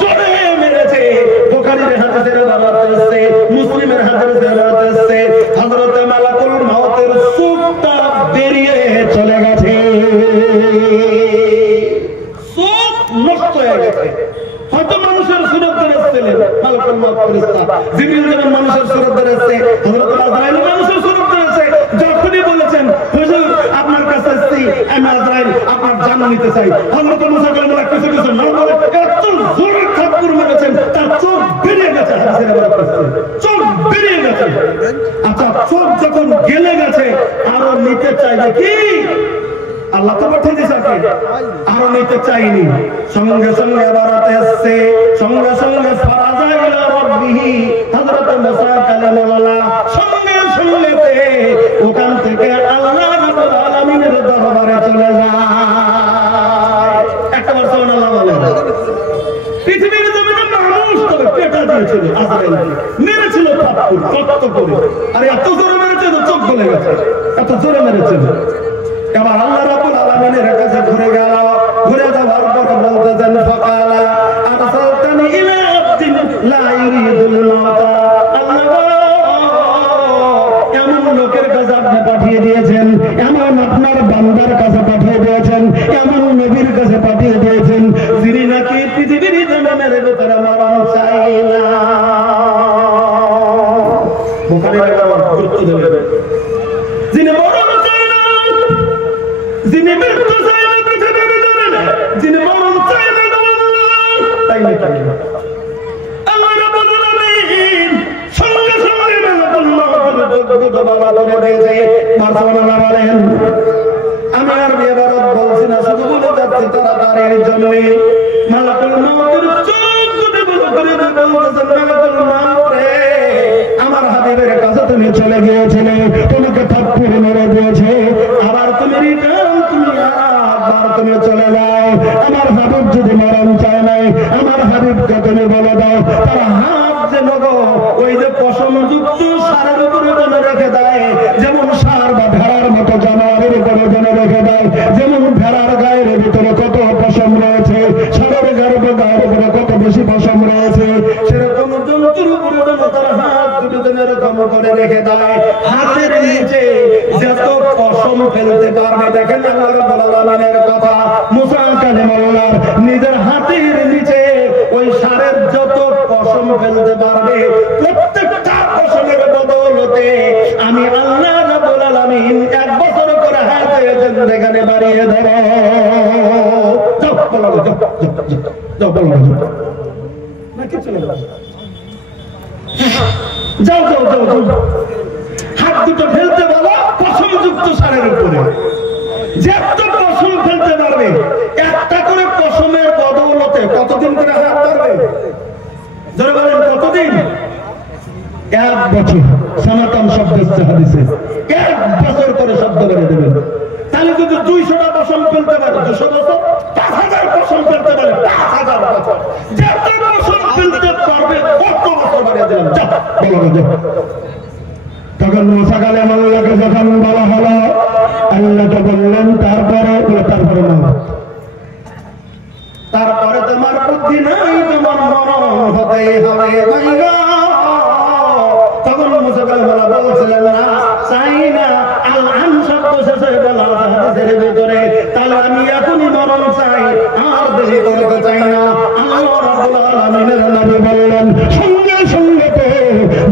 জোরে মেরেছে। বুখারীর হাদিসের রাওয়াত আছে, মুসলিমের হাদিসের রাওয়াত আছে, হযরত মালাকুল মউতের চোখটা বেরিয়ে চলে গেছে, চোখ নষ্ট হয়ে গেছে। হয়তো মানুষের সুরত ধরেছিলেন মালাকুল মউত ফেরেশতা, জিবরিল যেমন মানুষের সুরত ধরেছে, হযরত আজরাইল মানুষের সুরত ধরেছে। যখনই বলেছেন হুজুর আপনার কাছে আসছি, আমি আজরাইল আপনার জান নিতে চাই, হযরত মুসা কালিমুল্লাহ কিছু কিছু না বলে এত জোরে থাপ্পড় মেরেছেন তার চোখ বেরিয়ে গেছে। হাদিসের বরাত আছে, চোখ বেরিয়ে গেছে। আচ্ছা, চোখ যখন গেলে গেছে আরো নিতে চাইবে কি? আল্লাহ তো পাঠিয়ে দিয়েছে, আরো নিতে চাইনি। সঙ্গে সঙ্গে বারাতে আসছে, সঙ্গে সঙ্গে ফারাজা ইলা রাব্বিহি, হযরত মুসা কালিমুল্লাহ সঙ্গে সঙ্গে ওখান থেকে আল্লাহ রাব্বুল আলামিনের দরবারে চলে যায়। একবার সুবহানাল্লাহ বলেন। পৃথিবীর জমিনে মানুষ তবে পেটা দিয়েছিল, আজরাইল মেরেছিল থাপ্পড় কত করে, আর এত জোরে মেরেছে তো চোখ গলে গেছে, এত জোরে মেরেছিল। এবার আল্লাহ রাব্বুল আলামিনের কাছে ঘুরে গেল, ঘুরে যাওয়ার পর বলতেছেন ফাকালা আরসালতানি ইলা আবদিন লা ইউরিদুল মাউতা, আল্লাহ এমন লোকের কাছে আপনি পাঠিয়ে দিয়েছেন, এমন আপনার বান্দার কাছে পাঠিয়ে দিয়েছেন, এমন নবীর কাছে পাঠিয়ে দিয়েছেন যিনি নাকি পৃথিবীর জমিনের ভিতরে মরণ চাই না। বুখারীর গুরুত্ব দেবে, যিনি মরণ চাই না, যিনি মৃত্যু চাই না পৃথিবীর জমিনে, যিনি মরণ চাই না, তাই নাকি আল্লাহ রাব্বুল আলামিন সঙ্গে সঙ্গে মালাকুল মউত বাবা ধরে দিয়েছে। মারহাবা বলেন। আমি আর বিয়াবারত বলছি না, শুধু বলে যাচ্ছি তাড়াতাড়ির জন্য। মালাকুল মউতের চোখ দুটি বন্ধ করে বলতেছেন, মালাকুল মউত রে, আমার হাবিবের কাছে তুমি চলে গিয়েছিলে, তোমাকে থাপ্পড় মেরে দিয়েছে, আবার তুমি রিটার্ন, তুমি আবার তুমি চলে যাও। আমার হাবিব যদি মরণ চায় নাই, আমার হাবিবকে তুমি বলে দাও তার হাত যে নগো ওই যে পশমযুক্ত সারের উপরে জন্য রেখে দেয়, যেমন সার বা ভেড়ার মতো জানোয়ারের উপরে জন্য রেখে দেয়, যেমন ভেড়ার গায়ের ভিতরে কত পশম রয়েছে, সারের গায়ের উপরে কত বেশি পশম রয়েছে, সেরকম জন্তুর উপরে যেন তার হাত দুটো যেন এরকম করে রেখে দেয়। হাতের নিচে যত পশম ফেলতে পারবে, দেখেন আল্লাহ রাব্বুল আলামিনের কথা, মুসা কালিমুল্লাহর নিজের হাতের নিচে ওই সারের যত পশম ফেলতে পারবে, প্রত্যেকটা পশমের বদৌলতে আমি আল্লাহ রাব্বুল আলামিন 1 বছর করে হায়াতের জিন্দেগানি বাড়িয়ে দেব। যাও বলো, যাও বলো না, কিছু না, যাও যাও যাও যাও, হাত দুটো ফেলতে বলো পশমযুক্ত সারের উপরে, যত পশম ফেলতে পারবে, একটা করে পশমের বদৌলতে কতদিন করে হাত পারবে? জোরে বলেন কতদিন? 1 বছর। সনাতন শব্দ হাদিসে 1 বছর করে শব্দ করে দেবেন। তাহলে যদি 200টা পশম ফেলতে পারে 200 বছর, 5000 পশম ফেলতে পারে 5000 বছর, যত পশম ফেলতে পারবে কত বছর বাড়িয়ে দিলাম। যা বলো না, তখন মুসা কালিমুল্লাহকে যখন বলা হলো, আল্লাহ তো বললেন তারপরে তারপরে তোমার বুদ্ধি নাই, তোমার মরণ হতেই হবে। তখন মুসা কালিমুল্লাহ বলছিলেন না, চাই না, আল্লাহ শব্দ শেষে বলা হাদিসের ভিতরে, তাহলে আমি এখনই মরণ চাই, আর দেরি করতে চাই না। আল্লাহ রাব্বুল আলামিনের নবী বললেন, সঙ্গে সঙ্গে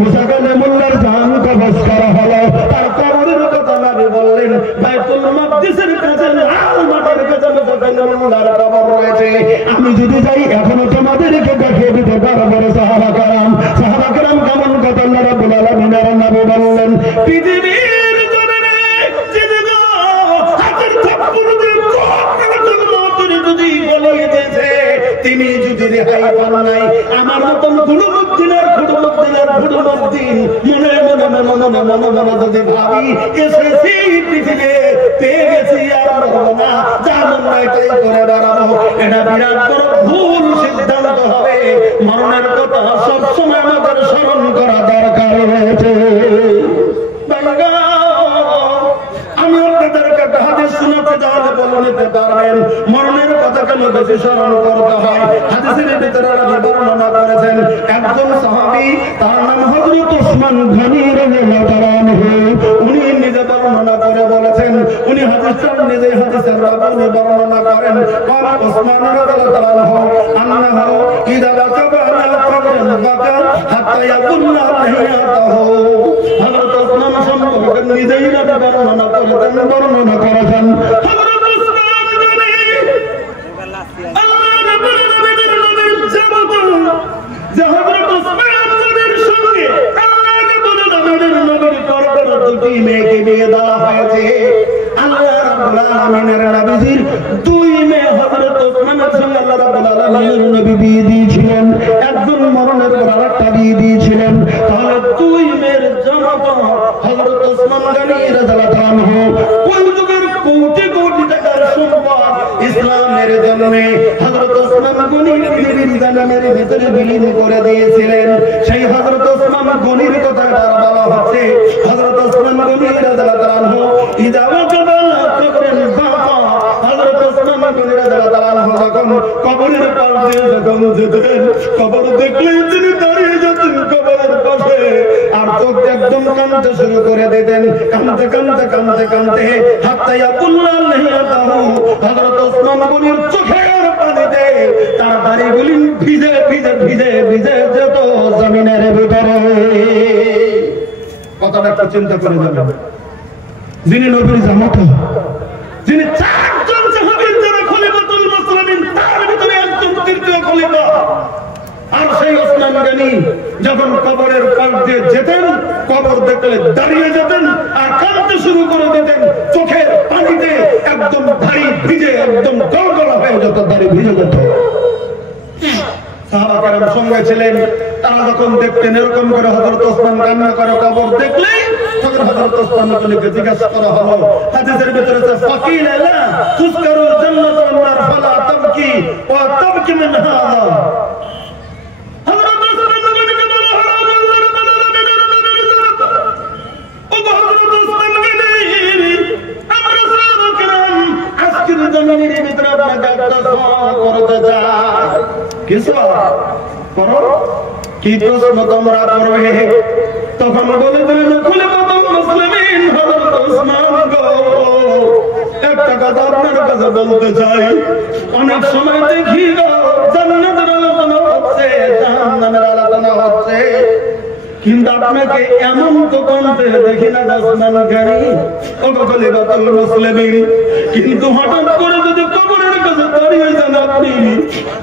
মুসা কালিমুল্লাহর জান কবজ করা হলো। তার কবরের কথা নবী বললেন, বাইতুল মাকদিসের কাছে লাল মাটির কাছে মুসা কালিমুল্লাহর কবর রয়েছে। আমি যদি যাই এখনো তোমাদেরকে দেখিয়ে দিতে পারবো। সাহাবা কেরাম কেমন কথা আল্লাহ রাব্বুল আলামিনের নবী বললেন, পৃথিবীর জমিনে যেদিকে হাতের থাপ্পড় দিয়ে বাইতুল মাকদিস যদি গলিয়ে দিয়েছে, তিনি যদি রেহাই পান নাই, আমার মতন গুলুমুদ্দিনের মনে যদি ভাবি এসেছি পৃথিবী পেয়ে গেছি, আর বলবো না, যা মন নাই তাই করে দাঁড়াবো, এটা বিরাট বড় ভুল সিদ্ধান্ত হবে। মরণের কথা সবসময় আমাদের স্মরণ করা দরকার রয়েছে। আমি আপনাদেরকে একটা হাদিস শোনাতে যাওয়ালে বলে নিতে পারবেন, মরণের কথা কেন বেশি স্মরণ করতে হয়। হাদিসের ভিতরে বর্ণনা করেছেন একজন সাহাবী তার নাম হযরত ওসমান গনি রাদিয়াল্লাহু তাআলা আনহু উনি নিজে বর্ণনা করে বলেছেন উনি হাদিসের নিজে হাদিসের রাবী বর্ণনা করেন قال ওসমান রাদিয়াল্লাহু তাআলা আনহু ইদা রাকাবা আলা কবরিন বাকা হাত্তা ইয়াকুল্লা তাহিয়াতাহু হযরত ওসমান সম্পর্কে নিজেই বর্ণনা করেছেন হযরত ওসমান গনি আল্লাহ নবীর নবীর জামাত যে হযরত ওসমান গনির সঙ্গে আল্লাহ নবীর করবার দুটি মেয়েকে বিয়ে দেওয়া হয়েছে আল্লাহ রাব্বুল আলামিনের নবীর দুই মেয়ে হযরত ওসমানের সঙ্গে আল্লাহ রাব্বুল আলামিনের নবী বিয়ে দিয়েছিলেন একজন মরণের পর আরেকটা বিয়ে দিয়েছিলেন তাহলে দুই মেয়ের জামাত হযরত ওসমান গনি রাদিয়াল্লাহু আনহু ওই যুগের কোটি কোটি টাকার সম্পদ ইসলামের জন্য হযরত ওসমান গনি পৃথিবীর জানামের ভিতরে বিলীন করে দিয়েছিলেন সেই হযরত ওসমান গনির কথা বলা হচ্ছে হযরত ওসমান গনি রাদিয়াল্লাহু আনহু ইদা ওয়াকাবা কবরেন বাবা হযরত ওসমান গনি রাদিয়াল্লাহু আনহু যখন কবরের পাশে যখন যেতেন কবর দেখলেই তিনি দাঁড়িয়ে যেতেন কবরের পাশে আর চোখ একদম কাঁদতে শুরু করে দিতেন কাঁদতে কাঁদতে কাঁদতে কাঁদতে হাত্তা ইয়াকুল্লা লাহিয়াতাহু হযরত ওসমান গনির চোখের পানিতে তার দাড়িগুলি ভিজে ভিজে ভিজে ভিজে যেত জমিনের ভিতরে কথাটা একটু চিন্তা করে যাবেন যিনি নবীর জামাত যিনি চারজন সাহাবীর যারা খলিফাতুল মুসলিমিন তার ভিতরে একজন তৃতীয় খলিফা আর সেই ওসমান গনি যখন কবরের পাশ দিয়ে যেতেন কবর দেখলে দাঁড়িয়ে যেতেন আর কাঁদতে শুরু করে দিতেন চোখের পানিতে একদম দাড়ি ভিজে একদম গলগলা হয়ে যেত দাড়ি ভিজে যেত সাহাবা কেরাম সঙ্গে ছিলেন তারা যখন দেখতেন এরকম করে হযরত ওসমান কান্না করে কবর দেখলেই তখন হযরত ওসমান গনিকে জিজ্ঞাসা করা হলো হাদিসের ভিতরে আছে ফাকিল লা তুযকারুল জান্নাতু ওয়ান নার ফালা তাবকি ওয়া তাবকি মিন হাযা হযরত ওসমান গনিকে বলা হলো আল্লাহর আলামিনের নবীর জামাত ও হযরত ওসমান গনি আমরা সাহাবা কেরাম আজকের জমিনের ভিতরে আপনাকে একটা সওয়াল করতে চাই কিছু করো কি প্রশ্ন তোমরা করবে তখন বলে দিলেন খলিফাতুল মুসলিমিন হযরত ওসমান গো একটা কথা আপনার কাছে বলতে চাই অনেক সময় দেখি গো জান্নাতের আলোচনা হচ্ছে জাহান্নামের আলোচনা হচ্ছে কিন্তু আপনাকে এমন তো কণ্ঠে দেখি না ওসমান গনি ও খলিফাতুল মুসলিমিন কিন্তু হঠাৎ করে যদি কবরের কাছে দাঁড়িয়ে যান আপনি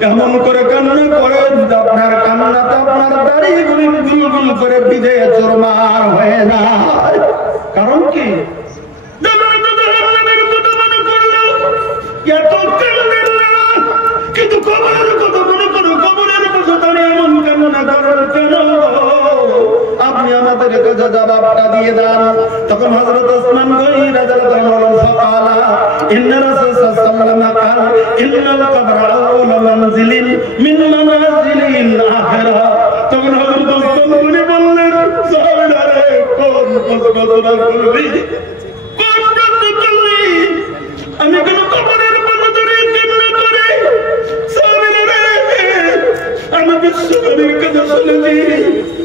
এমন করে কান্না করেন আপনার কান্নাতে আপনার দাড়িগুলি গুলগুল করে ভিজে চুরমার হয়ে যায় কারণ কি কিন্তু কবরের কথা মনে করো কবরের পাশে দাঁড়িয়ে এমন কান্না করেন কেন আপনি আমাদের কাছে জবাবটা দিয়ে দেন তখন হযরত ওসমান গনি রাদিয়াল্লাহু আনহু ফাকালা ইন্না রাসূল সাল্লাল্লাহু আলাইহি ওয়াসাল্লাম ইন্নাল কবরা আউলা মানজিলিন মিন মানাজিলিল আখিরাহ তখন হযরত ওসমান গনি বললেন সাহাবারা রে কোন কথা করবি কোন কথা করবি আমি কোন কবরের পাশে দাঁড়িয়ে কান্না করি সাহাবারা রে আমি বিশ্বনবীর কথা শুনেছি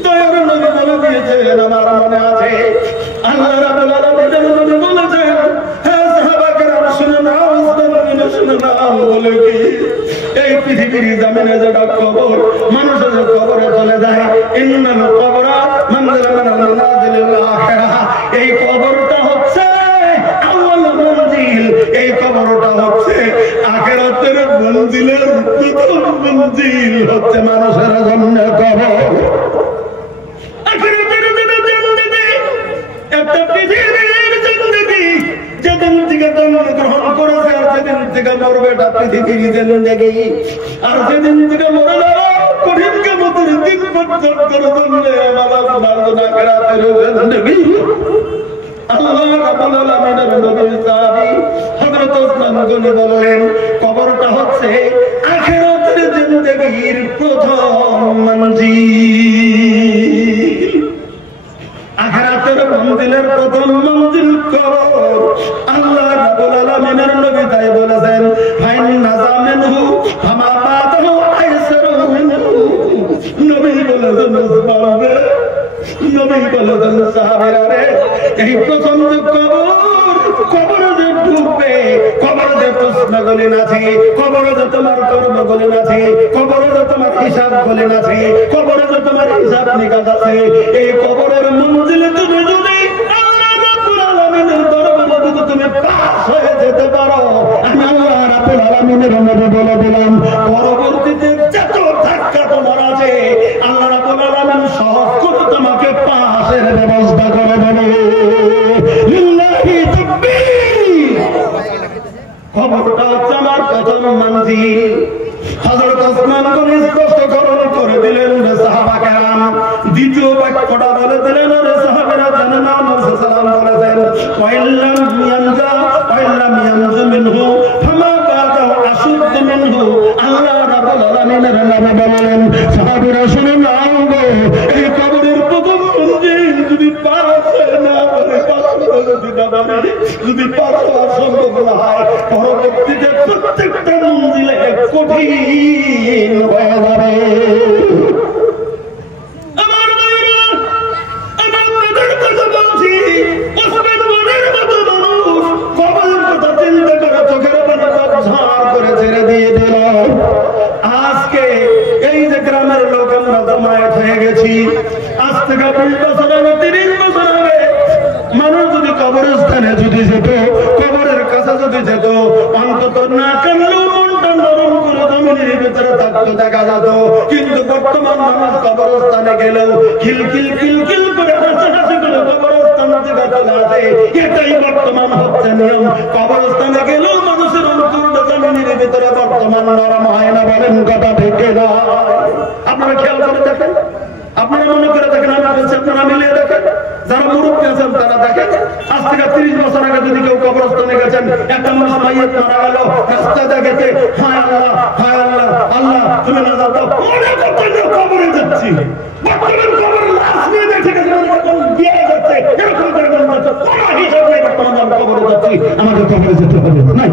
দয়ার নবী বলে দিয়েছেন আমার মনে আছে আল্লাহ রাব্বুল আলামিনের নবী বলেছেন হে সাহাবা কেরাম শুনে নাও শুনে নাও বলে কি এই পৃথিবীর জমিনে যেটা কবর মানুষ যে কবরে চলে যায় ইন্নাল কবরা মানজিলাতুন মিন মানাজিলিল আখিরাহ এই কবরটা হচ্ছে আউয়াল মঞ্জিল এই কবরটা হচ্ছে আখিরাতের মঞ্জিলের প্রথম মঞ্জিল হচ্ছে মানুষের জন্য কবর একটা পৃথিবীর জিন্দেগি যেদিন থেকে জন্ম গ্রহণ করেছে আর যেদিন থেকে মরবে এটা পৃথিবীর জিন্দেগি আর যেদিন থেকে মরে যাবে কঠিন কিয়ামতের দিন পর্যন্ত মার্জনা আখিরাতের জিন্দেগি আল্লাহ রাব্বুল আলামিনের নবী সাহাবী হযরত ওসমান গনি বললেন কবরটা হচ্ছে আখিরাতের জিন্দেগির প্রথম মঞ্জিল আখিরাতের মঞ্জিলের প্রথম মঞ্জিল কবর আল্লাহ রাব্বুল আলামিনের নবী তাই বলেছেন ফাইন নাজামিনহু ফামা বাদাহু আইসারু নবী বলেন সাহাবীরা রে এই প্রথম কবরে যে ঢুকবে কবরে যে প্রশ্নগুলি আছে কবরে যে তোমার কর্মগুলি আছে কবরে যে তোমার হিসাব গুলি আছে কবরে যে তোমার হিসাব নিকাশ আছে এই কবরের মঞ্জিলে তুমি যদি আল্লাহ রাব্বুল আলামিনের দরবারে যদি তুমি পাস হয়ে যেতে পারো আমি আল্লাহ রাব্বুল আলামিনের নবী বলে দিলাম পরবর্তীতে যত ধাক্কা তোমার আছে আল্লাহ রাব্বুল আলামিন সহজ করে তোমাকে পাসের ব্যবস্থা করে দেবে লিল্লাহি তাকবীর। খবরটা হচ্ছে আমার প্রথম মঞ্জিল। হযরত ওসমান গনি স্পষ্টকরণ করে দিলেন রে সাহাবা কেরাম। দ্বিতীয় বাক্যটা বলে দিলেন রে সাহাবারা জানেন আল্লাহ সাল্লাল্লাহু আলাইহি ওয়াসাল্লাম ওয়াইল্লাম ইয়ানজা ওয়াইল্লাম ইয়ানজু মিনহু ফামা বাদাহু আশুদ্দ মিনহু। আল্লাহ রাব্বুল আলামিনের নামে বলেন সাহাবীরা শুনে নাও গো এই কবরের প্রথম মঞ্জিল যদি পার না করে যদি পার হওয়া সম্ভব না হয় পরবর্তীতে প্রত্যেকটা মঞ্জিলে কঠিন হয়ে যাবে। আমার ভাইরা আমি আপনাদের কথা বলছি ওসমান গনির মতো মানুষ কবরের কথা চিন্তা করে চোখের পানি ঝাড় করে ছেড়ে দিয়ে দিল। আজকে এই যে গ্রামের লোক আমরা জমায়েত হয়ে গেছি আজ থেকে 20 বছর আগে 30 বছর আগে মানুষ যদি কবরস্থানে যদি যেত কবরের কাছে যদি যেত অন্তত না কানলেও মনটা নরম করে জমিনের ভিতরে থাকতো দেখা যেত। কিন্তু বর্তমান মানুষ কবরস্থানে গেলেও খিলখিল খিলখিল করে হাসাহাসি করে কবরস্থানে যেটা চলে আসে এটাই বর্তমান হচ্ছে নিয়ম। কবরস্থানে গেলেও মানুষের অন্তরটা জমিনের ভিতরে বর্তমান নরম হয় না বলেন কথা ঠিক না? আপনারা খেয়াল করে দেখেন আপনারা মনে করে দেখেন আমি বলছি আপনারা মিলিয়ে দেখেন যারা মুরব্বী আছেন তারা দেখেন আজ থেকে 30 বছর আগে যদি কেউ কবরস্থানে গেছেন একটা মানুষ মাইয়াত মারা গেল রাস্তা দেখেছে হায় আল্লাহ আল্লাহ তুমি না যাও মনে করতে যে কবরে যাচ্ছি বর্তমান কবর লাশ নিয়ে দেখে গেছে বিয়ে যাচ্ছে এরকম করে বলছে কোনো হিসাব নেই বর্তমান আমি কবরে যাচ্ছি আমাকে কবরে যেতে হবে না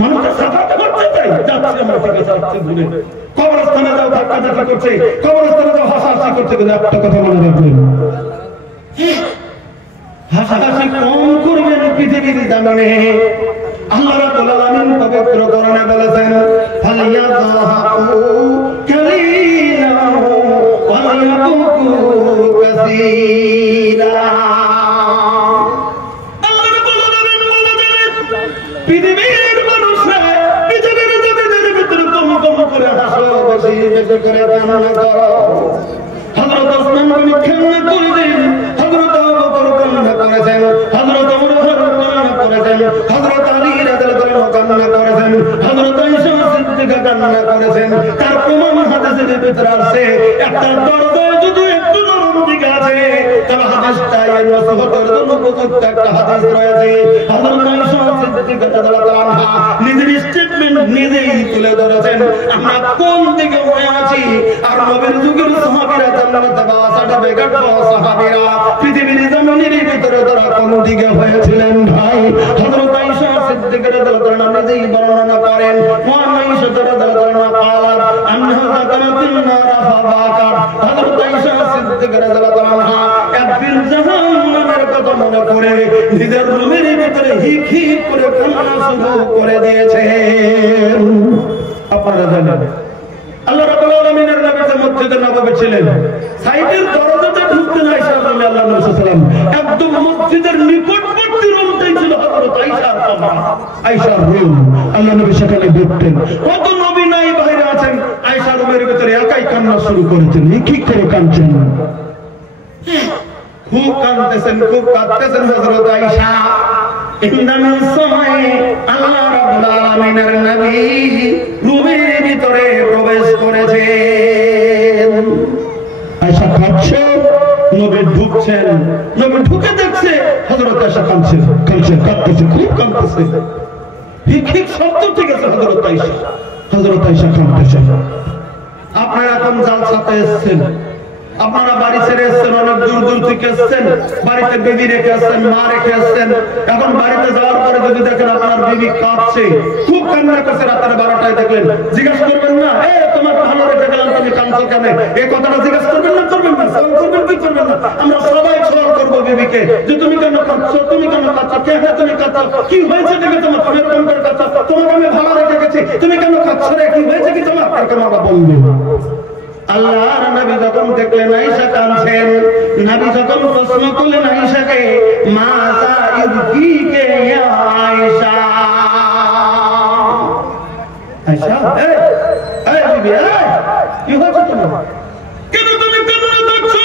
মানুষ তো সাফাতে করতে চাই যাচ্ছে আমরা ঠিক আছে যাচ্ছি ঘুরে কবরস্থানে যাও ধাক্কা করছে কবরস্থানে যাও হাসাহাসি করছে কিন্তু একটা কথা মনে রাখবেন হাসাহাসি কম করবেন পৃথিবীর জানে। আল্লাহ রাব্বুল আলামিন পবিত্র কোরআনে বলেছেন ফালিয়াযাহু কালিলান ওয়া ইয়াবকু কাসীরা। আল্লাহ রাব্বুল আলামিন বলেছেন পৃথিবীর মানুষরা পৃথিবীর জমিনের ভিতরে কম করে হাসো বেশি বেশি করে কান্না করো। হযরত ওসমান গনি কান্না করলেন হযরত আবু বকর কান্না করেছেন হযরত ওমর কান্না করেছেন হযরত আলী রাদিয়াল্লাহু আনহু কান্না করেছেন হযরত আয়েশা সিদ্দিকা কান্না করেছেন। তার প্রমাণ হাদিসের ভিতরে আছে একটা দরজায় যদি একটু নরম দিক আছে তবে হাদিসটা এর নসবতের জন্য উপযুক্ত একটা হাদিস রয়েছে। হযরত আয়েশা সিদ্দিকা রাদিয়াল্লাহু আনহা নিজের স্টেটমেন্ট নিজেই তুলে ধরেছেন আমরা কোন দিকে হয়ে আছি আর নবীর যুগের সাহাবীরা জান্নাতে বাসাটা বেগাট সাহাবীরা পৃথিবীর জমিনের ভিতরে তারা কোন দিকে হয়েছিলেন ভাই। হযরত আয়েশা সিদ্দিকা রাদিয়াল্লাহু আনহা নিজেই বর্ণনা করেন ওয়া আয়েশা রাদিয়াল্লাহু আনহা قالت انها ذكرت النار فباكت। হযরত আয়েশা সিদ্দিকা রাদিয়াল্লাহু আনহা একদিন জাহান্নামের কথা মনে করে নিজের রুমের ভিতরে হিক হিক করে কান্না শুরু করে দিয়েছেন। আপনারা জানেন আল্লাহ রাব্বুল আলামিনের নবী যে মসজিদে নববী ছিলেন সাইদের দরজাতে ঢুকতেন আয়েশা রাদিয়াল্লাহু আনহা সাল্লাম একদম মসজিদের নিকটবর্তী রুমটাই ছিল হযরত আয়েশার কবর আয়েশার রুম। আল্লাহ নবী সেখানে ঢুকতেন কত নবী নাই বাইরে আছেন আয়েশা রুমের ভিতরে একাই কান্না শুরু করেছেন কি করে কাঁদছেন খুব কাঁদতেছেন খুব কাঁদতেছেন হযরত আয়েশা। ইন্দানির সময় আল্লাহ রাব্বুল আলামিনের নবী রুমের ভিতরে প্রবেশ করেছেন। আয়েশা কাঁদছে নবী ঢুকছেন নবী ঢুকে দেখছে হযরত আয়েশা কাঁদছেন কাঁদতেছে খুব কাঁদতেছে ঠিক শব্দ ঠিক আছে হযরত আয়েশা কাঁদতেছেন। আপনারা এখন জালসাতে এসেছেন আপনারা বাড়ি ছেড়ে এসছেন, অনেক দূর দূর থেকে এসছেন, বাড়িতে বিবি রেখে আসছেন, মা রেখে আসছেন। এখন বাড়িতে যাওয়ার পরে যদি দেখেন আপনার বিবি কাঁদছে, খুব কান্না করছে, রাতের 12টায় দেখলেন, জিজ্ঞাসা করবেন না, তোমার ভালো রেখে গেলাম, তুমি কাঁদছো কেন? এই কথাটা জিজ্ঞাসা করবেন না, করবেন না, সওয়াল করবেন কি করবেন না? আমরা সবাই সওয়াল করবো বিবিকে, যে তুমি কেন কাঁদছো, তুমি কেন কাঁদছো, কে তুমি কাঁদছো, কি হয়েছে দেখে তোমার, তুমি এরকম করে কাঁদছো, তোমাকে আমি ভালো রেখে গেছি, তুমি কেন কাঁদছো রে, কি হয়েছে কি তোমার? কেন আমরা বলবো? আল্লাহর নবী যখন দেখলেন আয়েশা কাঁদছেন, নবী যখন প্রশ্ন করলেন আয়েশাকে, মাযা ইবকিকে ইয়া আয়েশা, আয়েশা এই বিবি, কি হয়েছে তোমার, কেন তুমি কান্না করছো,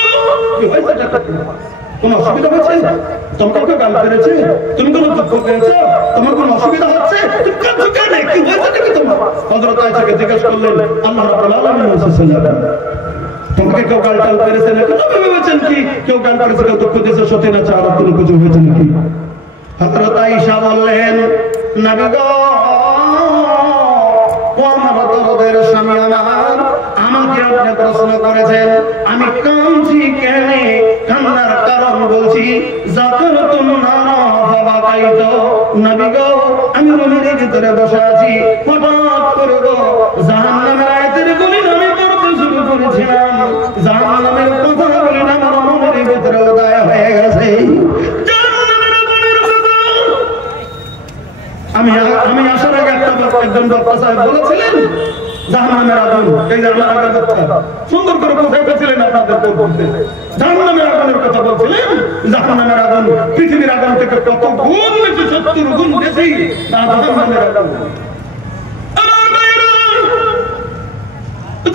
কি হয়েছে তোমার, কোন অসুবিধা হচ্ছে, তোমাকে কেউ গাল করেছে, তুমি কোন দুঃখ পেয়েছো, তোমার কোন অসুবিধা হচ্ছে, তুমি কাঁদছো কেন, কি হয়েছে নাকি তোমার? হযরত আয়েশাকে জিজ্ঞাসা করলেন, আল্লাহ রাব্বুল আলামিন বলেছেন তোমাকে কেউ গাল টাল করেছে নাকি, তবে ভেবেছেন কি কেউ গাল করেছে, কেউ দুঃখ দিয়েছে, সত্যি না চার কোনো কিছু হয়েছে নাকি? হযরত আয়েশা বললেন, নবী গো, আমার দরদের স্বামী আমার, আমাকে আপনি প্রশ্ন করেছেন, আমি কাঁদছি কেন, কান্নার কারণ বলছি, যাকারতুম নারা ফাবাকাইতু, নবী গো, আমি রুমের ভিতরে বসে আছি, হঠাৎ করে গো জাহান্নামের আয়াতের গুলি আমি পড়তে শুরু করেছিলাম, জাহান্নামের কথাগুলি আমার মনের ভিতরে উদয় হয়ে গেছে, আমি আসার আগে একজন বক্তা সাহেব বলেছিলেন জাহান্নামের আগুন, এই যে আমার আগের বক্তা সুন্দর করে কোথায় বলছিলেন আপনাদের বলতে, জাহান্নামের আগুনের কথা বলছিলেন, জাহান্নামের আগুন পৃথিবীর আগুন থেকে কত গুণ বেশি, 70 গুণ বেশি জাহান্নামের আগুন। আমার ভাইরা,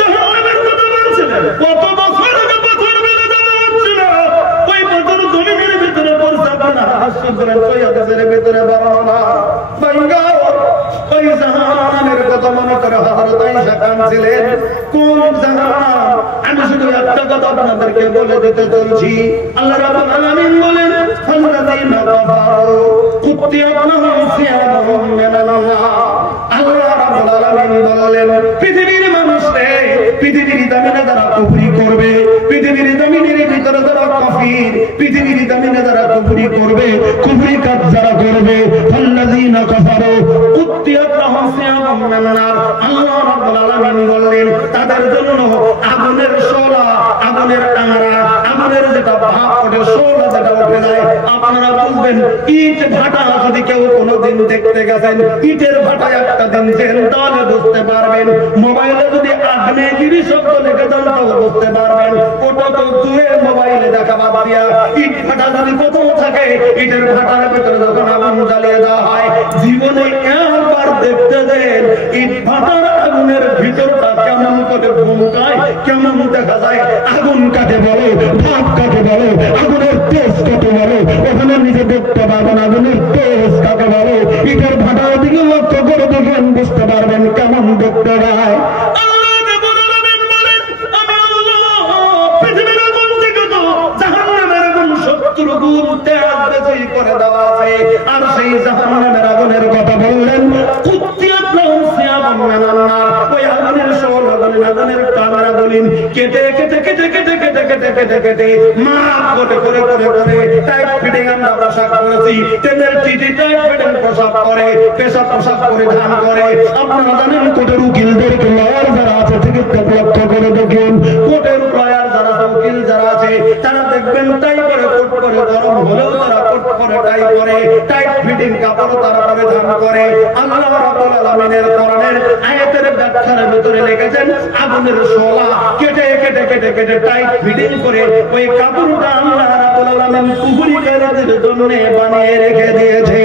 জাহান্নামের কথা বলছিলেন, কত বছর আগে পাথর মেলে দেওয়া হচ্ছিল, ওই পাথর জমিনের ভিতরে পড়ছে, আপনারা হাসি করেন, ওই হাদিসের ভিতরে বর্ণনা ভাইঙ্গা, ওই জাহান্নামের কথা মনে করে হযরত আয়েশা কাঁদছিলেন, কোন জাহান্নাম, আমি শুধু একটা কথা আপনাদেরকে বলে দিতে চলছি, আল্লাহ রাব্বুল আলামিন বলেন, ফাল্লাযীনা কাফারু কুত্তিয়াত লাহুম সিয়াবুম মিনান নার, আল্লাহ রাব্বুল আলামিন বলেন, পৃথিবীর মানুষে, পৃথিবীর জমিনে যারা কুফরি করবে, পৃথিবীর জমিনের ভিতরে যারা কাফির, পৃথিবীর জমিনে যারা কুফরি করবে, কুফরি কাজ যারা করবে, ফাল্লাযীনা কাফারু কুত্তিয়াত লাহুম সিয়াবুম মিনান নার, আল্লাহ রাব্বুল আলামিন বললেন, তাদের জন্য আগুনের শোলা, আগুনের টাঙরা, আগুনের যেটা ভাপ ওঠে, শোলা যেটা উঠে যায়, আপনারা বুঝবেন, ইট ভাটা যদি কেউ কোনোদিন দেখতে গেছেন, ইটের ভাটায় একটা দিন দেন, তাহলে বুঝতে পারবেন, মোবাইলে যদি আগ্নেয়গিরি শব্দ লিখে দেন তাহলে বুঝতে পারবেন, ওটা তো দূরে মোবাইলে দেখা বাদ দিয়া, ইট ভাটা যদি কোথাও থাকে, ইটের ভাটার ভিতরে যখন আগুন জ্বালিয়ে দেওয়া হয়, জীবনে একবার দেখতে দেন ইট ভাটার আগুনের ভিতরটা কেমন করে ভূমিকায়, কেমন দেখা যায়, আগুন কাকে বলে, ভাব কাকে বলে, আগুনের তেজ কাকে বলে, ওখানে নিজে দেখতে পারবেন আগুনের তেজ কাকে বলে, ইটের ভাটার দিকে লক্ষ্য করে দেখেন, বুঝতে পারবেন কেমন দেখতে যায়। আর সেই জাহান্নামের আগুনের কথা বললেন, ওই আগুনের শোল, আগুনের কামরা বলেন, কেটে কেটে কেটে কেটে কেটে কেটে কেটে কেটে মাপ করে করে করে করে টাইট ফিটিং আমরা পোশাক করেছি, তেলের টিটি টাইট ফিটিং পোশাক করে, পেশাব পোশাক করে ধান করে। আপনারা জানেন কোটের উকিলদের লয়ার যারা আছে, চিকিৎসা লক্ষ্য করে দেখুন, কোটের লয়ার যারা, উকিল যারা আছে, তারা দেখবেন টাই করে, কোট করে, গরম হলেও তারা কোট করে টাই করে, টাইট ফিটিং কাপড় তারা পরিধান করে। আল্লাহ রাব্বুল আলামিনের কোরআনের আয়াতের ব্যাখ্যার ভিতরে লিখেছেন, আগুনের শোলা কেটে কেটে কেটে কেটে টাইট ফিটিং করে ওই কাপড়টা আল্লাহ রাব্বুল আলামিন কুফরিকারীদের জন্য বানিয়ে রেখে দিয়েছে,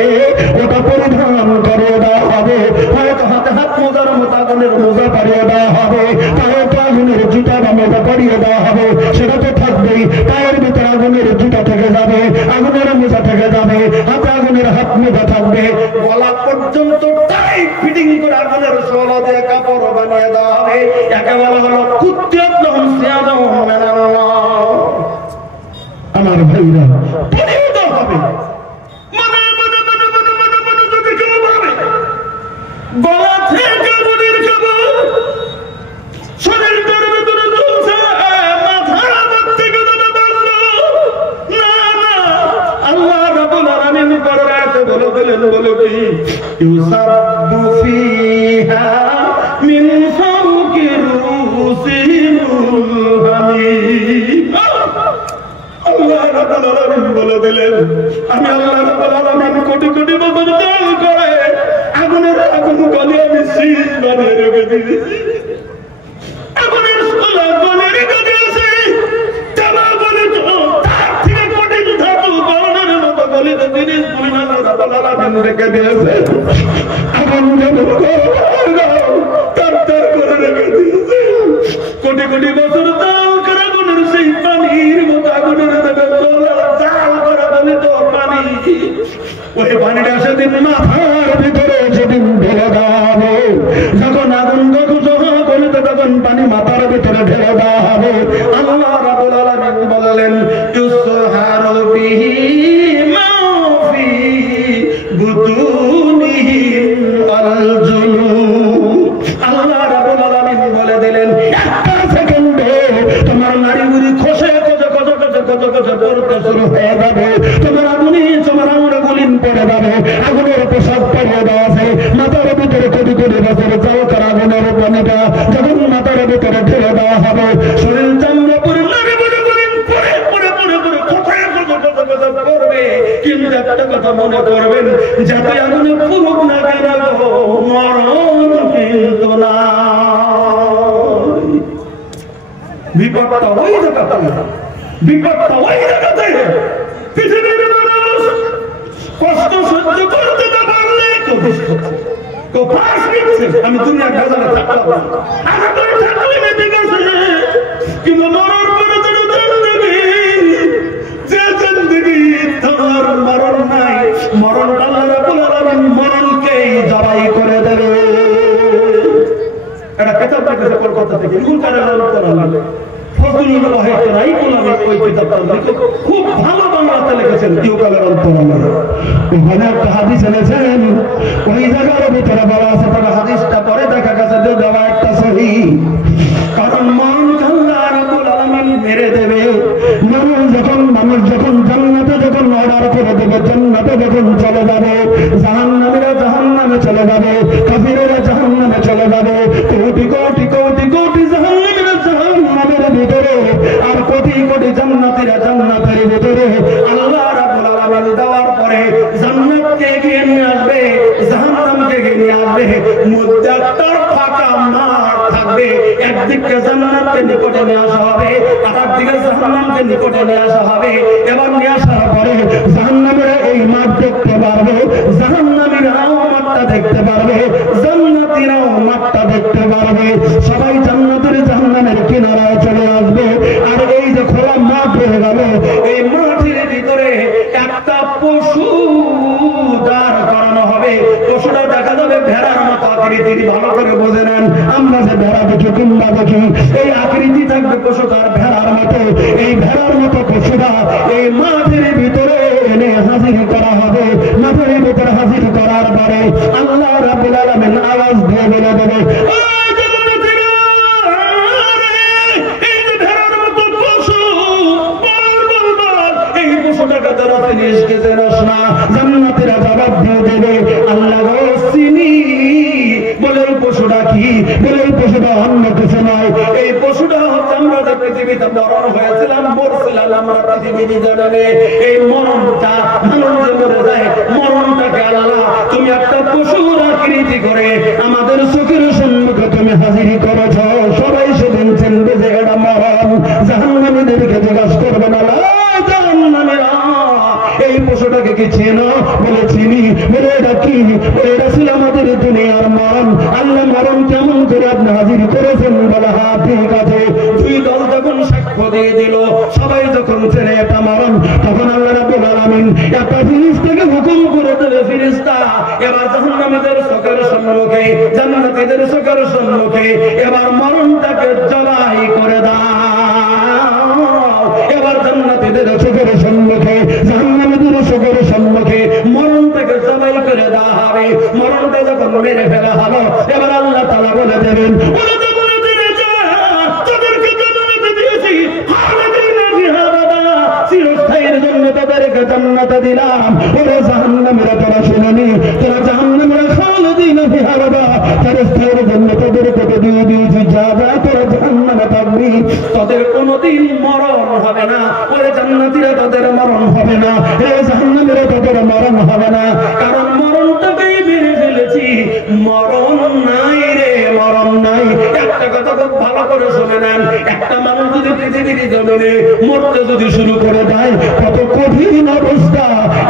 ওটা পরিধান করে দেওয়া হবে। হয়তো হাতে হাত মোজার মতো আগুনের মোজা পারিয়ে দেওয়া হবে, হয়তো আগুনের জুতা বা মোজা পারিয়ে দেওয়া হবে, সেটা তো থাকবেই। পায়ের ভিতরে আগুনের জুতা থেকে যাবে, আগুনের মোজা থেকে যাবে, হাতে আগুনের হাত মোজা থাকবে, গলা পর্যন্ত টাইট ফিটিং করে আগুনের শোলা দিয়ে কাপড় বানিয়ে দেওয়া হবে। একে বলা হলো কুত্তিয়াত লাহুম সিয়াবুম মিনান নার। আমার ভাইরা, পরিহিত হবে, গলা থেকে আগুনের কাপড়, শরীরটার ভিতরে জ্বলছে, মাথার ইউসাব্বু ফিহা মিন ফাওকি রুসিহিমুল হামিম। আল্লাহ রাব্বুল আলামিন বলে দিলেন, আমি আল্লাহ রাব্বুল আলামিন কোটি কোটি বছর জাল করে আগুনের আগুন গলে আমি শীষ বানিয়ে রেখে দিয়েছি। আগুনের সোলা গলে রেখে দিয়েছি, তামা গলে তার থেকে কঠিন ধাতু গলার মতো গলিত জিনিস পরিমাণ আল্লাহ রাব্বুল রেখে দিয়েছে। আগুন যেমন তার তার করে রেখে দিয়েছে। কোটি কোটি বছর জাল করে আগুনের সেই পানির মতো আগুনের জাল করে গলিত পানি, ওই পানিটা সেদিন মাথার ভিতরে সেদিন ঢেলে দেওয়া হবে। যখন আগুন গলিত তখন পানি মাথার ভিতরে ঢেলে দেওয়া হবে। আল্লাহ রাব্বুল আলামিন বললেন, ইউসহারু বিহি মা ফি বুতুনিহিম আল জুনুব। আল্লাহ রাব্বুল আলামিন বলে দিলেন, একটা সেকেন্ডে তোমার নাড়িগুলি খসে খসে খসে খসে খসে খসে পড়তে শুরু হয়ে যাবে। তোমার আগুনে তোমার আঙুলগুলি পড়ে যাবে। আগুনের পোশাক পরিয়ে দেওয়া আছে। মাথার ভিতরে কোটি কোটি বছর জাল করা আগুনের পানিটা যখন মাথার ভিতরে ঢেলে দেওয়া হবে, শরীর চামড়া পুরো নাড়িগুলি পড়ে পড়ে পড়ে পড়ে কোথায় করবে। কিন্তু একটা কথা মনে করবেন, যাতে আগুনে পুরুক না কেন মরণ কিন্তু না। বিপদটা ওই জায়গাতে, বিপদটা ওই জায়গাতে। পৃথিবীর মানুষ কষ্ট সহ্য করতে না পারলে আমি দুনিয়ার বাজারে থাকলাম, কিন্তু মরার পরে যে জিন্দেগি তোমার মরণ নাই, মরণ আল্লাহ রাব্বুল আলামিন মরণকেই জবাই করে দেবে। এটা কেতাব লিখেছে কলকাতা থেকে, খুব ভালো বাংলাতে লিখেছেন, ইউকালের অন্তরালে। ওখানে একটা হাদিস এনেছেন, ওই জায়গার ভিতরে বলা আছে, তবে হাদিসটা পরে দেখা গেছে যে দেওয়া একটা সহিহ। কারণ মরণ আল্লাহ রাব্বুল আলামিন মেরে দেবে। মানুষ যখন জান্নাতে যখন অর্ডার করে দেবে, জান্নাতে যখন চলে যাবে, জাহান্নামীরা জাহান্নামে চলে যাবে, কাফিরেরা জাহান্নামে চলে যাবে। কোটি কোটি কোটি কোটি জাহান্নামীরা জাহান্নামের ভিতরে, আর কোটি কোটি জান্নাতীরা জান্নাতের ভিতরে। আল্লাহ রাব্বুল আলামিন দেওয়ার পরে জান্নাতকে এগিয়ে নিয়ে আসবে, জাহান্নামকে এগিয়ে নিয়ে আসবে। মধ্যে একটা ফাঁকা মাঠ থাকবে। একদিকে জান্নাতকে নিকটে নিয়ে আসা হবে, আর একদিকে জাহান্নামকে নিকটে নিয়ে আসা হবে। এবার নিয়ে আসার পরে জাহান্নামীরা এই মাঠ দেখতে পারবে, জাহান্নামীরাও মাঠটা দেখতে পারবে, জান্নাতীরাও মাঠটা দেখতে পারবে। সবাই জান্নাতের জাহান্নামের কিনারায় চলে আসবে। আর এই যে খোলা মাঠ হয়ে গেল, এই মাঠের ভিতরে একটা পশু দাঁড় করানো হবে। পশুটা দেখা যাবে ভেড়ার মতো আকৃতির। ভালো করে বুঝে নেন, আমরা যে ভেড়া দেখি কিংবা দেখি, এই আকৃতি থাকবে পশুটার ভেড়ার মতো। এই ভেড়ার মতো পশুটা এই মাঠের ভিতরে এনে হাজির করা হবে। মাঠের ভিতরে হাজির করার পরে আল্লাহ রাব্বুল আলামিন আওয়াজ দিয়ে বলে দেবে, জান্নাতীরা জবাব দিয়ে দেবে, আল্লাহ চিনি। বলে এই পশুটা কি? বলে এই পশুটা অন্য কিছু নয়। এই পশুটা হচ্ছে আমরা যে পৃথিবীতে মরণ হয়েছিলাম, মরছিলাম আমরা পৃথিবীর জন্যে। এই মরণটা মানুষ যে মরে যায়, মরণটাকে আল্লাহ তুমি একটা পশুর আকৃতি করে আমাদের চোখের সম্মুখে তুমি হাজির করেছ। সবাই সেদিন চিনবে যে এটা মরণ। জাহান্নামীদেরকে জিজ্ঞাসা করবে না, জাহান্নামীরা এই পশুটাকে কি চেনো? বলে চিনি। বলে এটা কি? বলে এটা ছিল আমাদের দুনিয়ার মরণ। আল্লাহ মরণ কেমন করে আপনি হাজির করেছেন? বলে হ্যাঁ ঠিক আছে। দুই দল যখন সাক্ষ্য দিয়ে দিল, সবাই যখন চেনে এটা মরণ, তখন আল্লাহ রাব্বুল আলামিন একটা ফেরেশতাকে হুকুম করে দিল, ফেরেশতা এবার জাহান্নামীদের চোখের সম্মুখে, জান্নাতীদের চোখের সম্মুখে এবার মরণটাকে জবাই করে দাও। এবার জান্নাতীদের চোখের সম্মুখে, জাহান্নামীদের চোখের সম্মুখে মরণটাকে জবাই করে দেওয়া হবে। মরণটা যখন মেরে ফেলা হলো, এবার আল্লাহ তাআলা বলে দেবেন, চিরস্থায়ীর জন্য তাদেরকে জান্নাতে দিলাম। ওরে জাহান্নামীরা, তোরা শুনুনি, তোরা জাহান্নামীরা তাদের কোনোদিন মরণ হবে না। ওই জান্নাতীরা তাদের মরণ হবে না, এই জাহান্নামীরা তাদের মরণ হবে না। কারণ মরণটাকেই মেরে ফেলেছি, মরণ নাই রে, মরণ নাই। একটা কথা খুব ভালো করে শুনে নেন, একটা মানুষ যদি পৃথিবীর জমিনে মরতে যদি শুরু করে দেয়, কত কঠিন অবস্থা।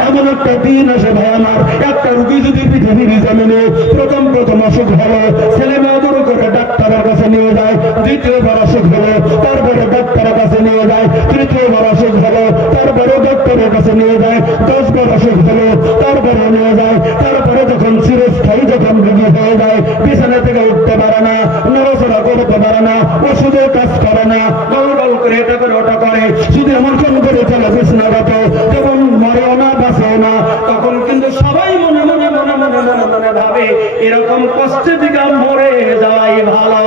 এমন একটা দিন আসে ভাই আমার, একটা রোগী যদি পৃথিবীর জমিনে প্রথম অসুখ হলো, ছেলে মেয়েদের করে ডাক্তারের কাছে নিয়ে যায়, দ্বিতীয়বার অসুখ হলো, তারপরে ডাক্তারের কাছে নিয়ে যায়, তৃতীয়বার অসুখ হলো, তারপরে ডাক্তারের কাছে নিয়ে যায়, 10 বার অসুখ হলো, তারপরে নিয়ে যায়, তারপরে যখন চিরস্থায়ী যখন রোগী হয়ে যায়, বিছানা থেকে উঠতে পারে না, নড়াচড়া করতে পারে না, ওষুধের কাজ করে না, গল গল করে এটা করে ওটা করে, শুধু এমন কোন করে চলে বিছানাগত, যখন মরেও না বাঁচেও না, তখন কিন্তু সবাই মনে মনে মনে মনে মনে মনে ভাবে এরকম কষ্টের দিকে মরে যাওয়াই ভালো।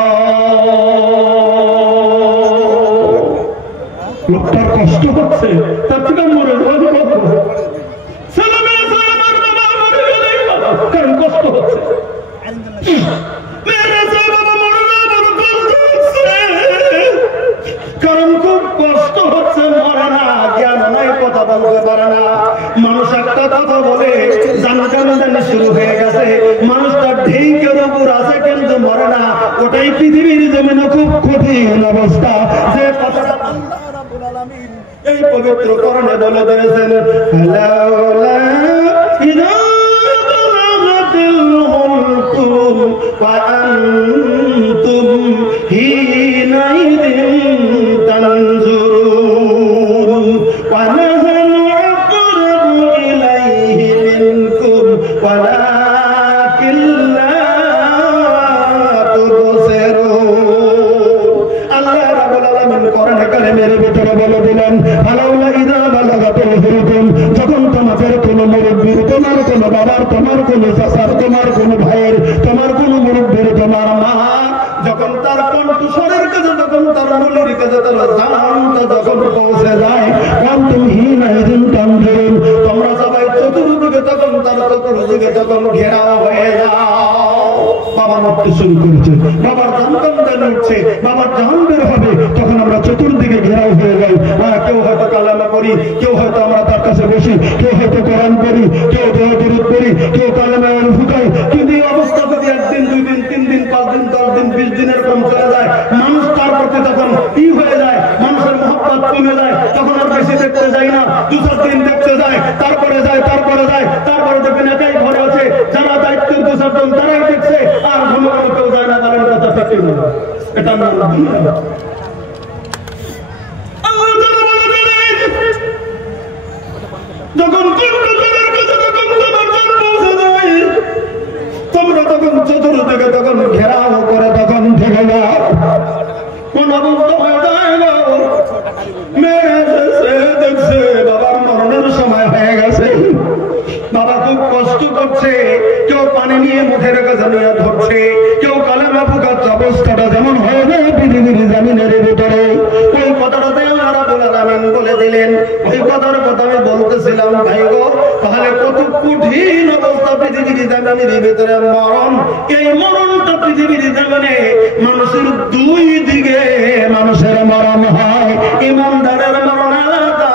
লোকটার কষ্ট হচ্ছে, তার থেকে মরে যাওয়াই ভালো। কারণ কষ্ট হচ্ছে, কারণ খুব কষ্ট হচ্ছে, মরে না, জ্ঞান নাই, কথা বলতে পারে না। মানুষ একটা কথা বলে জানাজানি শুরু হয়ে গেছে, মানুষটা ঢেকের উপর আছে কিন্তু মরে না। ওটাই পৃথিবীর জমিনে খুব কঠিন অবস্থা। যে কথাটা আল্লাহ রাব্বুল আলামিন এই পবিত্র কোরআনে বলে দিয়েছেন, وأنتم حينئذ تنظرون ونحن أقرب إليه منكم ولكن لا تبصرون। الله رب العالمين কোরআন কারিমের ভিতরে বলে দিলেন, ফালাউলা ইযা বালাগাতুল হুলকুম, যখন তোমাদের কোনো মুরব্বির, তোমার কোনো বাবার, তোমার কোনো চাচার, তোমার কোনো ভাইয়ের, তোমার কোনো মুরব্বির, তোমার মা, যখন তার কণ্ঠস্বরের কাছে, যখন তার মনের কাছে তার জানটা যখন পৌঁছে যায়, তোমরা সবাই চতুর্দিকে তখন তার চতুর্দিকে যখন ঘেরাও হয়ে যাও। বাবা মরতে শুরু করেছে, বাবার জানকান উঠছে, বাবার জান বের হবে, তখন আমরা চতুর্দিকে ঘেরাও হয়ে যাই। কেউ হয়তো কালামা করি, কেউ হয়তো আমরা তার কাছে বসি, কেউ হয়তো কোরআন পড়ি, কেউ দরুদ পড়ি, কেউ কালামা ঢুকাই। কিন্তু এই অবস্থা যদি 1 দিন 2 দিন 3 দিন 5 দিন 10 দিন 20 দিনের কম চলে যায়, মানুষ তার প্রতি তখন হয়ে যায়, মানুষের মহব্বত কমে যায়, তখন আর বেশি দেখতে যায় না, 2-4 দিন দেখতে যায়, তারপরে যায়, তারপরে যায়, তারপরে দেখবেন একাই ঘরে আছে, যারা দায়িত্বের 2-4 জন তারাই দেখছে, আর ঘন ঘন কেউ যায় না, কারণ কথা থাকে না। এটা আমরা যখন তোমরা তখন চতুর্দিকে তখন ঘেরাও করে তখন থেকে যাও, কোন অবস্থা হয়ে যায় না, মেয়ে দেখছে বাবার মরণের সময় হয়ে গেছে, বাবা খুব কষ্ট করছে, কেউ পানি নিয়ে মুখের কাছে নিয়ে ধরছে, কেউ কালেমা ফুকাচ্ছে, অবস্থাটা যেমন হয়ে যায় পৃথিবীর জামিনের ভিতরে। ওই কথাটাতে আল্লাহ রাব্বুল আলামিন বলে দিলেন, ওই কথার কথা আমি বলতেছিলাম ভাই গো, তাহলে কত কঠিন অবস্থা পৃথিবীর জামিনের ভিতরে মরণ। এই মরণটা পৃথিবীর জামিনে মানুষের 2 দিকে মানুষের মরণ হয়। ইমানদারের মরণ আলাদা,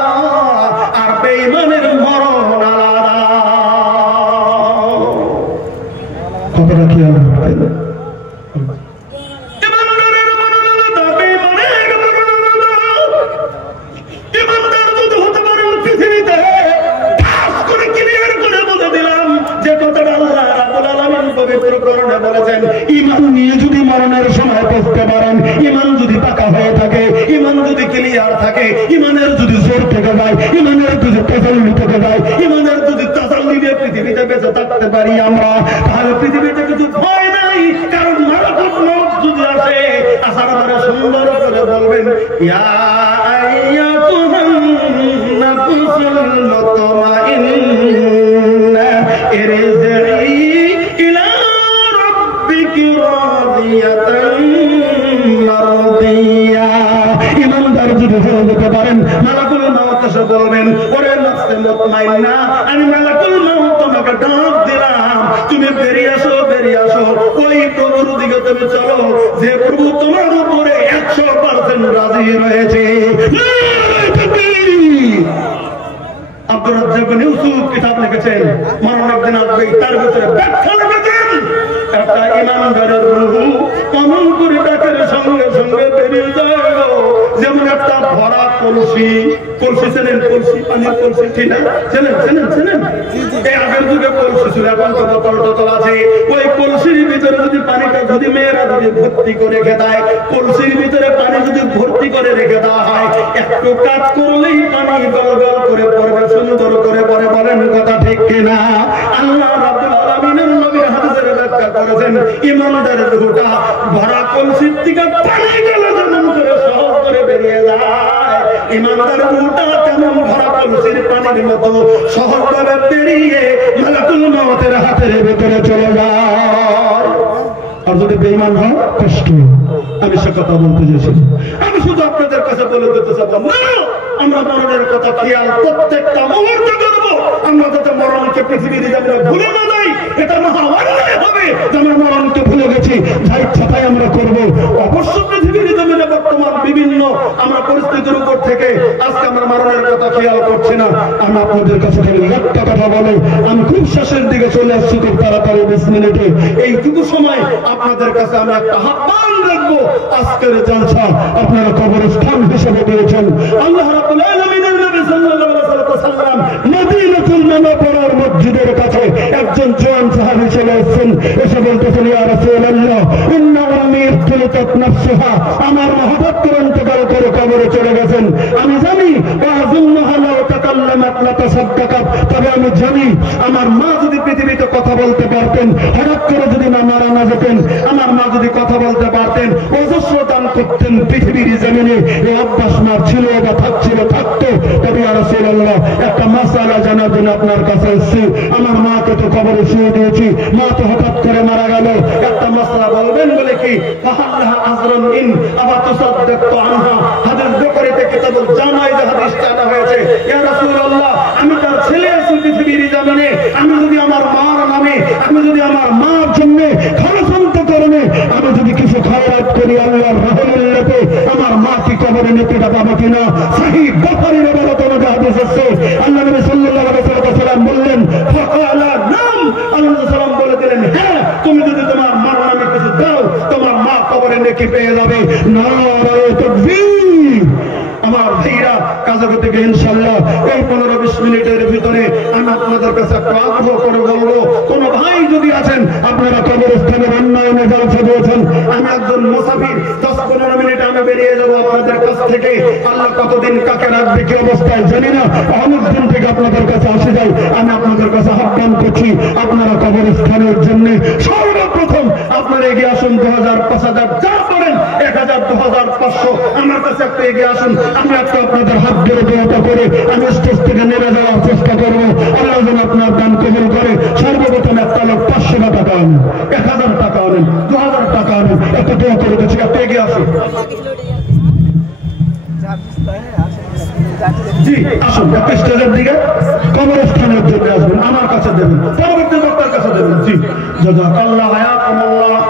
আর বেঈমানের মরণ আলাদা। কথাটা কি আলাদা? ইমান নিয়ে যদি মরণের সময় পৌঁছতে পারেন, ইমান যদি পাকা হয়ে থাকে, ইমান যদি ক্লিয়ার থাকে, ইমানের যদি জোর থেকে যায়, ইমানের যদি তাজাল্লি থেকে যায়, ইমানের যদি তাজাল্লি নিয়ে পৃথিবীতে বেঁচে থাকতে পারি আমরা, তাহলে পৃথিবীতে কিছু ভয় নাই। কারণ মারাত্মক মত যদি আসে, আসার পরে সুন্দর করে বলবেন, ইয়া আইয়াতুহান নাফসুল মুতমাইন্না ইরজিই ইলা রাব্বিকি রাদিয়াতান মারদিয়া। ইমানদার যদি হয়ে যেতে পারেন, মালাকুল মাউত এসে বলবেন, ওরে নফসে মুতমাইন্না, আমি মালাকুল মাউত তোমাকে ডাক দিলাম, তুমি বেরিয়ে আসো, বেরিয়ে আসো, ওই প্রভুর দিকে তুমি চলো, যে প্রভু তোমার উপরে 100% রাজি রয়েছে। আব্দুর রাজ্জাক বিন ইউসুফ কিতাব লিখেছেন, মরণ একদিন আসবে, তার ভিতরে ব্যাখ্যা লিখেছেন একটা ইমানদারের রূহ কেমন করে ডাকের সঙ্গে সঙ্গে বেরিয়ে যায়, যেমন একটা ভরা কলসি। কলসি চেনেন? কলসি, পানির কলসি, ঠিক না? চেনেন চেনেন চেনেন? এই আগের যুগে কলসি ছিল, এখন তো বোতল টোতল আছে। ওই কলসির ভিতরে যদি পানিটা যদি মেয়েরা যদি ভর্তি করে রেখে দেয়, কলসির ভিতরে পানি যদি ভর্তি করে রেখে দেওয়া হয়, একটু কাজ করলেই পানি গল গল করে পড়বে, সুন্দর করে পড়ে। বলেন কথা ঠিক কিনা? আল্লাহ রাব্বুল আলামিনের নবীর হাদিসের ব্যাখ্যা করেছেন, ইমানদারের রূহটা ভরা কলসির থেকে পানি গেলে যেমন করে সহজ করে বেরিয়ে যায়, ইমানদারের রূহটা তেমন ভরা কলসির পানির মতো সহজভাবে বেরিয়ে মালাকুল মউতের হাতের ভিতরে চলে যায়। আর যদি বেঈমান হয় কষ্ট। আমি সে কথা বলতে চাইছি, আমি শুধু আপনাদের কাছে বলে দিতে চাবো না, আমরা মরণের কথা খেয়াল প্রত্যেকটা মুহূর্তে করবো। আমরা যাতে মরণকে পৃথিবীর জমিনে ভুলে না যাই, এটা মহা অন্যায় হবে যে আমরা মরণকে ভুলে গেছি, যা ইচ্ছা তাই আমরা করবো। অবশ্য পৃথিবীর জমিনে বর্তমান বিভিন্ন আমরা পরিস্থিতির উপর থেকে আজকে আমরা মরণের কথা খেয়াল করছি না। আমি আপনাদের কাছে খালি একটা কথা বলে, আমি খুব শেষের দিকে চলে আসছি, খুব তাড়াতাড়ি 20 মিনিটে। এইটুকু সময় আপনাদের কাছে আমি একটা আহ্বান রাখবো, আজকের জলসা আপনারা কবরস্থান হিসেবে দিয়েছেন। আল্লাহ রাব্বুল আলামিনের নবী সাল্লাল্লাহু আলাইহি ওয়াসাল্লাম মদিনাতুল মুনাওয়ারার মসজিদের কাছে একজন জওয়ান সাহাবী চলে এসেছেন, এসে বলতেছেন, ইয়া রাসূলুল্লাহ, ইন্না উম্মি ইখতালাত নাফসুহা, আমার মহব্বত করে ইন্তেকাল করে কবরে চলে গেছেন। আমি জানি ওয়াজুন্নাহা লাউ তাকাল্লামাত লা তাসাদ্দাকাত, তবে আমি জানি আমার মা যদি পৃথিবীতে কথা বলতে পারতেন, হঠাৎ করে যদি মা মারা না যেতেন, আমার মা যদি কথা বলতে পারতেন, অজস্র দান করতেন পৃথিবীর জমিনে। এই অভ্যাস মার ছিল বা থাকছিল, থাকতো। তবে ইয়া রাসূলুল্লাহ, একটা মাসআলা জানার জন্য আপনার কাছে এসেছি। আমার মাকে তো কবরে শুয়ে দিয়েছি, মা তো হঠাৎ করে মারা গেল, একটা মাসআলা বলবেন বলে কি ফাহাল্লাহা আজরুন ইন আবা তুসাদ্দাকতু আনহা, হাদিস বুখারীতে কিতাবুল জানাইজে হাদিসটা আনা হয়েছে। ইয়া রাসূলুল্লাহ, আমি তার ছেলে আছি পৃথিবীর জমিনে, আমি যদি আমার মার নামে, আমি যদি আমার মার জন্য খারাপন্তকরণে আমি যদি কিছু খায়রাত করি আল্লাহর রাহমতে, আমার মা কি কবরে নেকিটা পাবো কিনা? সহিহ বুখারীর বর্ণনা হাদিস আছে। আল্লাহ নবী সাল্লাল্লাহু আলাইহি ওয়াসাল্লাম বললেন, ফাকালা নাম, আল্লাহ সাল্লাম বলে দিলেন, হ্যাঁ, তুমি যদি তোমার মার নামে কিছু দাও, তোমার মা কবরে নেকি পেয়ে যাবে। নারে তাকবীর। আমার ভাইরা, কাজে থেকে ইনশাআল্লাহ এই 15-20 মিনিটের ভিতরে আমি আপনাদের কাছে একটা আগ্রহ করে বলবো, কোন ভাই যদি আছেন আপনারা কবরস্থানের উন্নয়নে জলসা দিয়েছেন, আমি একজন মুসাফির, 10-15 মিনিটে আমি বেরিয়ে যাবো আপনাদের কাছ থেকে। আল্লাহ কতদিন কাকে রাখবে কি অবস্থায় জানি না, অনেক দিন থেকে আপনাদের কাছে আসে যাই। আমি আপনাদের কাছে আহ্বান করছি, আপনারা কবরস্থানের জন্য সর্বপ্রথম আপনারা এগিয়ে আসুন। 2000, 5000 যা করেন, 1000, 2000, 500 আমার কাছে একটু এগিয়ে আসুন। আমি একটু আপনাদের হাত ধরে দোয়াটা করে আমি স্টেজ থেকে নেমে যাওয়ার চেষ্টা করবো। আল্লাহ যেন আপনার দান কবুল করে। সর্বপ্রথম একটা লোক 500 টাকা আনেন, 1000 টাকা আনেন, 2000 টাকা আনেন, একটু দোয়া করে দিচ্ছি, একটু এগিয়ে আসুন। জি আসুন, একটা স্টেজের দিকে কবরস্থানের জন্য আসবেন, আমার কাছে দেবেন, পরবর্তী বক্তার কাছে দেবেন। জি জাযাকাল্লাহু হায়াকুমুল্লাহ।